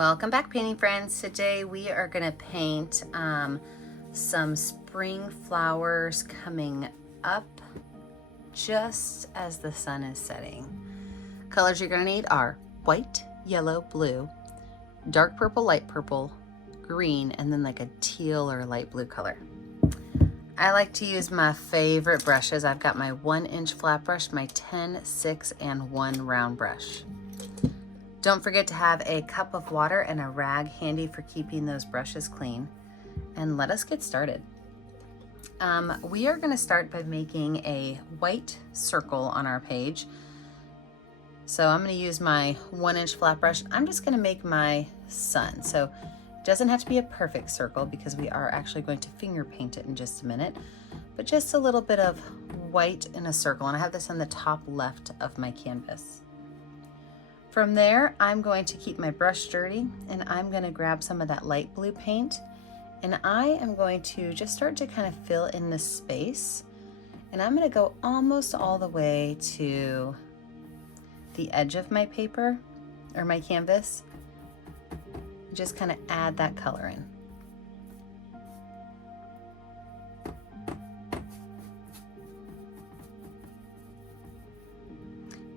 Welcome back, painting friends. Today we are going to paint some spring flowers coming up just as the sun is setting. Colors you're going to need are white, yellow, blue, dark purple, light purple, green, and then like a teal or light blue color. I like to use my favorite brushes. I've got my 1-inch flat brush, my 10, 6, and 1 round brush. Don't forget to have a cup of water and a rag handy for keeping those brushes clean. And let us get started. We are going to start by making a white circle on our page. So I'm going to use my 1-inch flat brush. I'm just going to make my sun. So it doesn't have to be a perfect circle because we are actually going to finger paint it in just a minute, but just a little bit of white in a circle. And I have this on the top left of my canvas. From there, I'm going to keep my brush dirty and I'm going to grab some of that light blue paint and I am going to just start to kind of fill in the space, and I'm going to go almost all the way to the edge of my paper or my canvas. Just kind of add that color in.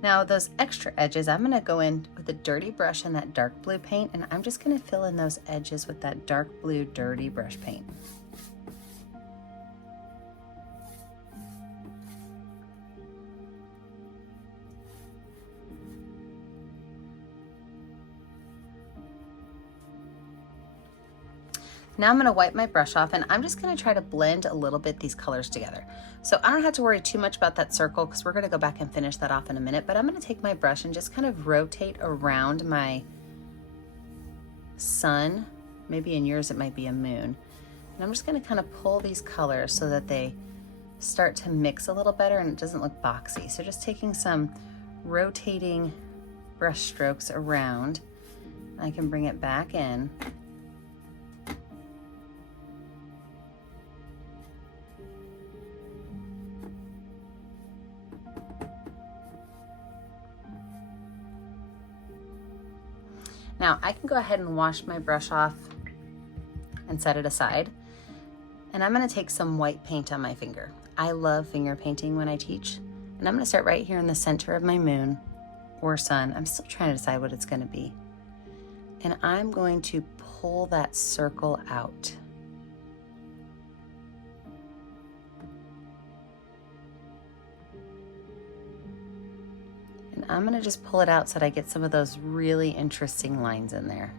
Now those extra edges, I'm going to go in with a dirty brush and that dark blue paint, and I'm just going to fill in those edges with that dark blue dirty brush paint. Now I'm going to wipe my brush off and I'm just going to try to blend a little bit these colors together. So I don't have to worry too much about that circle because we're going to go back and finish that off in a minute, but I'm going to take my brush and just kind of rotate around my sun. Maybe in yours it might be a moon. And I'm just going to kind of pull these colors so that they start to mix a little better and it doesn't look boxy. So just taking some rotating brush strokes around, I can bring it back in. Now I can go ahead and wash my brush off and set it aside. And I'm going to take some white paint on my finger. I love finger painting when I teach. And I'm going to start right here in the center of my moon or sun. I'm still trying to decide what it's going to be. And I'm going to pull that circle out. I'm going to just pull it out so that I get some of those really interesting lines in there.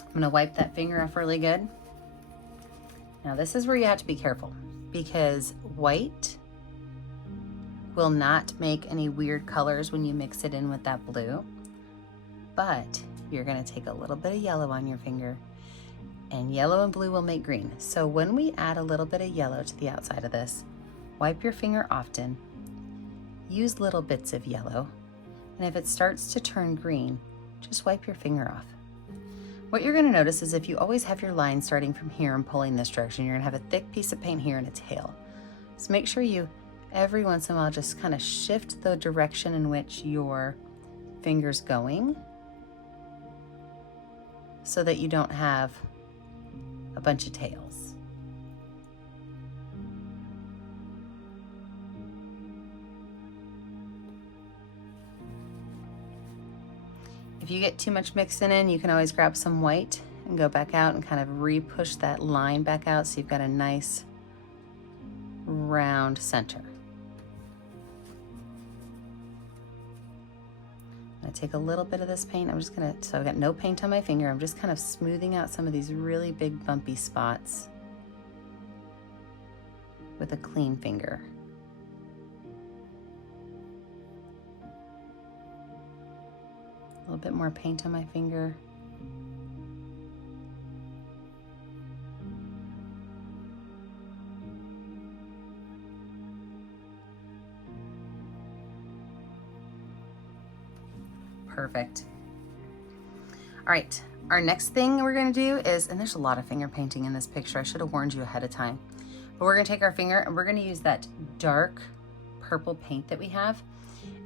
I'm going to wipe that finger off really good. Now this is where you have to be careful because white will not make any weird colors when you mix it in with that blue, but you're going to take a little bit of yellow on your finger, and yellow and blue will make green. So when we add a little bit of yellow to the outside of this, wipe your finger often, use little bits of yellow, and if it starts to turn green, just wipe your finger off. What you're going to notice is if you always have your line starting from here and pulling this direction, you're going to have a thick piece of paint here and a tail. So make sure you, every once in a while, just kind of shift the direction in which your finger's going so that you don't have a bunch of tails. If you get too much mixing in, you can always grab some white and go back out and kind of re-push that line back out so you've got a nice round center. I take a little bit of this paint. So I've got no paint on my finger. I'm just kind of smoothing out some of these really big bumpy spots with a clean finger. A little bit more paint on my finger. Perfect. All right, our next thing we're gonna do is, and there's a lot of finger painting in this picture, I should have warned you ahead of time, but we're gonna take our finger and we're gonna use that dark purple paint that we have,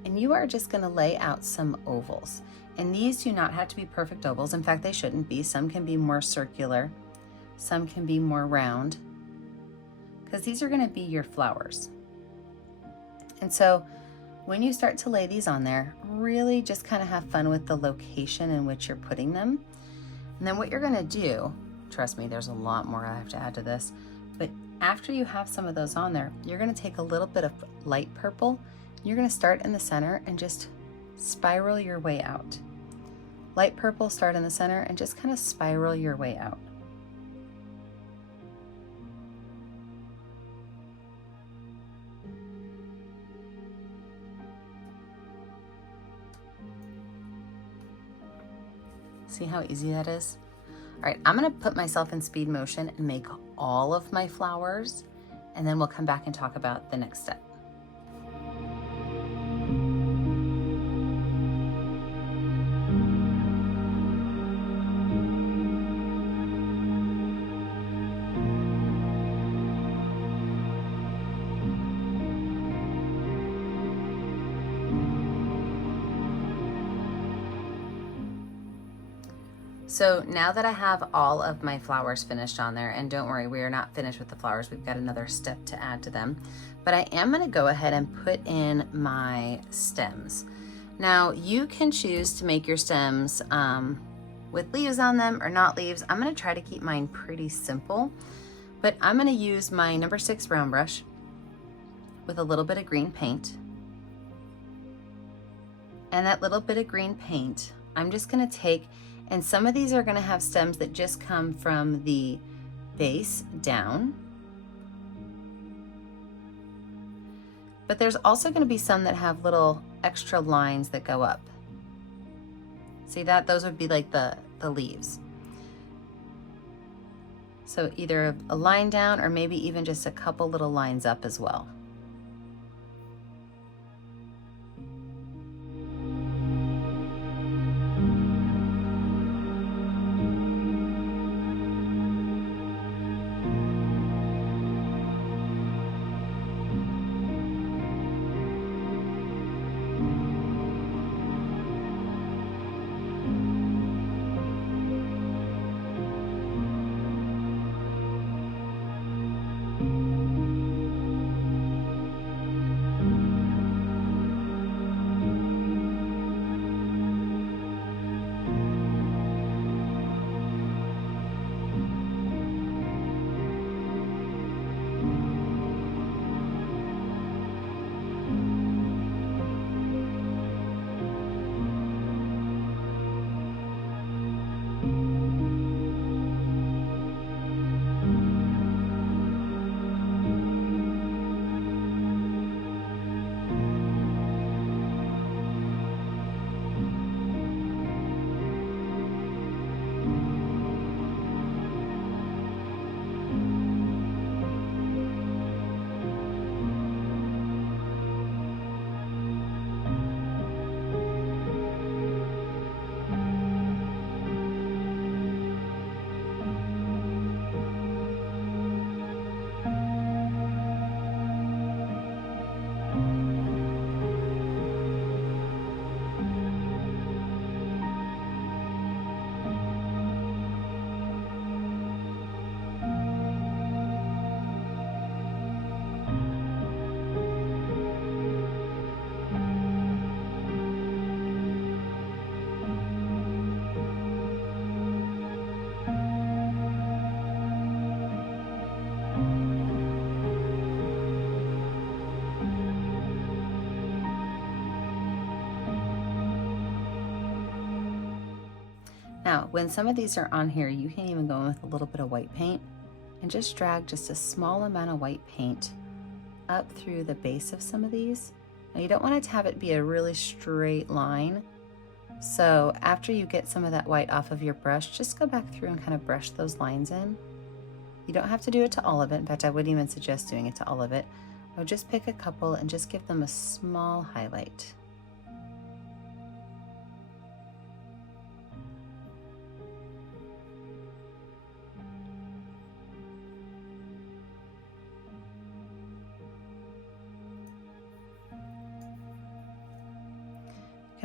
and you are just gonna lay out some ovals. And these do not have to be perfect ovals. In fact, they shouldn't be. Some can be more circular, some can be more round, because these are gonna be your flowers. And so when you start to lay these on there, really just kind of have fun with the location in which you're putting them. And then what you're gonna do, trust me, there's a lot more I have to add to this, but after you have some of those on there, you're gonna take a little bit of light purple, you're gonna start in the center and just spiral your way out. Light purple, start in the center and just kind of spiral your way out. See how easy that is? All right, I'm gonna put myself in speed motion and make all of my flowers, and then we'll come back and talk about the next step. So now that I have all of my flowers finished on there, and don't worry, we are not finished with the flowers. We've got another step to add to them, but I am gonna go ahead and put in my stems. Now you can choose to make your stems with leaves on them or not leaves. I'm gonna try to keep mine pretty simple, but I'm gonna use my number 6 round brush with a little bit of green paint. And that little bit of green paint, I'm just gonna take, and some of these are gonna have stems that just come from the base down. But there's also gonna be some that have little extra lines that go up. See that? Those would be like the leaves. So either a line down or maybe even just a couple little lines up as well. Now, when some of these are on here, you can even go in with a little bit of white paint and just drag just a small amount of white paint up through the base of some of these. Now, you don't want to have it be a really straight line. So after you get some of that white off of your brush, just go back through and kind of brush those lines in. You don't have to do it to all of it. In fact, I wouldn't even suggest doing it to all of it. I would just pick a couple and just give them a small highlight.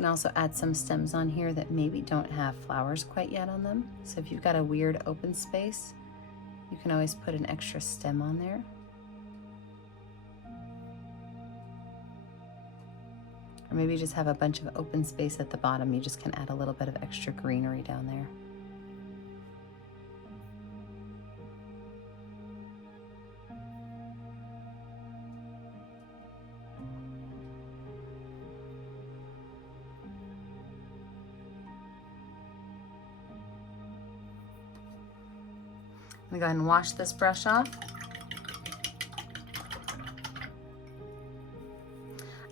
can also add some stems on here that maybe don't have flowers quite yet on them. So if you've got a weird open space, you can always put an extra stem on there. Or maybe you just have a bunch of open space at the bottom. You just can add a little bit of extra greenery down there. I'm gonna go ahead and wash this brush off.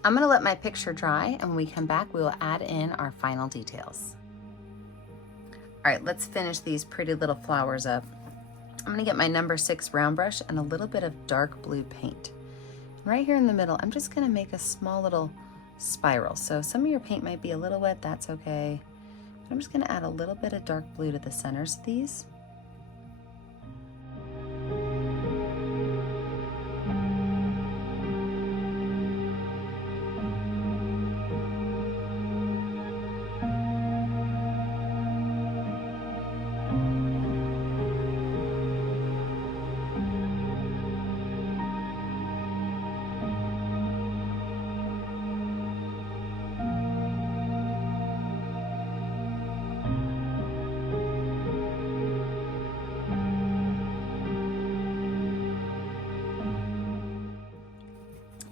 I'm gonna let my picture dry, and when we come back, we will add in our final details. All right, let's finish these pretty little flowers up. I'm gonna get my number 6 round brush and a little bit of dark blue paint. And right here in the middle, I'm just gonna make a small little spiral. So some of your paint might be a little wet, that's okay. But I'm just gonna add a little bit of dark blue to the centers of these.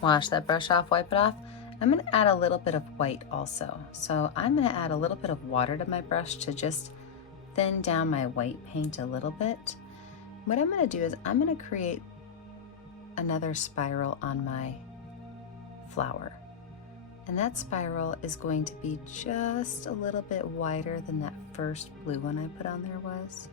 Wash that brush off, wipe it off. I'm gonna add a little bit of white also. So I'm gonna add a little bit of water to my brush to just thin down my white paint a little bit. What I'm gonna do is I'm gonna create another spiral on my flower. And that spiral is going to be just a little bit wider than that first blue one I put on there was.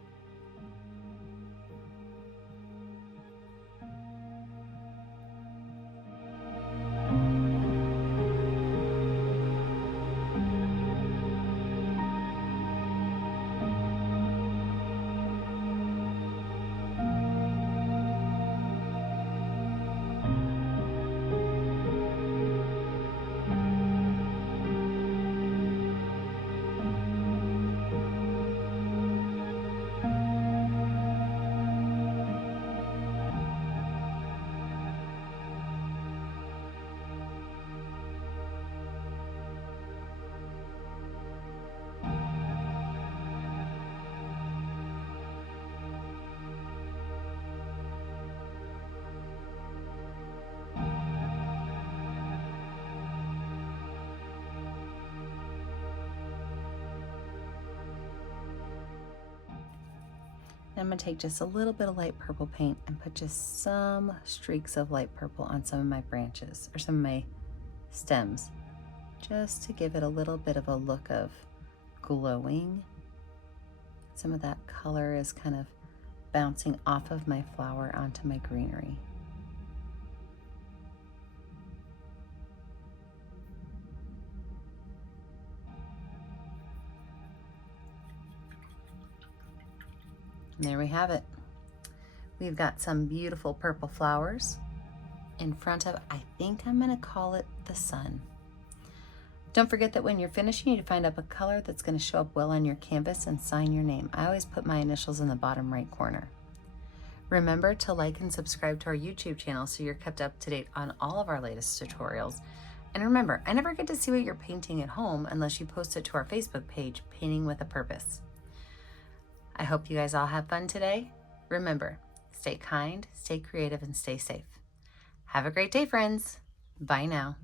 I'm going to take just a little bit of light purple paint and put just some streaks of light purple on some of my branches or some of my stems, just to give it a little bit of a look of glowing. Some of that color is kind of bouncing off of my flower onto my greenery. And there we have it. We've got some beautiful purple flowers in front of, I think I'm gonna call it the sun. Don't forget that when you're finished, you need to find up a color that's gonna show up well on your canvas and sign your name. I always put my initials in the bottom right corner. Remember to like and subscribe to our YouTube channel so you're kept up to date on all of our latest tutorials. And remember, I never get to see what you're painting at home unless you post it to our Facebook page, Painting with a Purpose. I hope you guys all have fun today. Remember, stay kind, stay creative, and stay safe. Have a great day, friends. Bye now.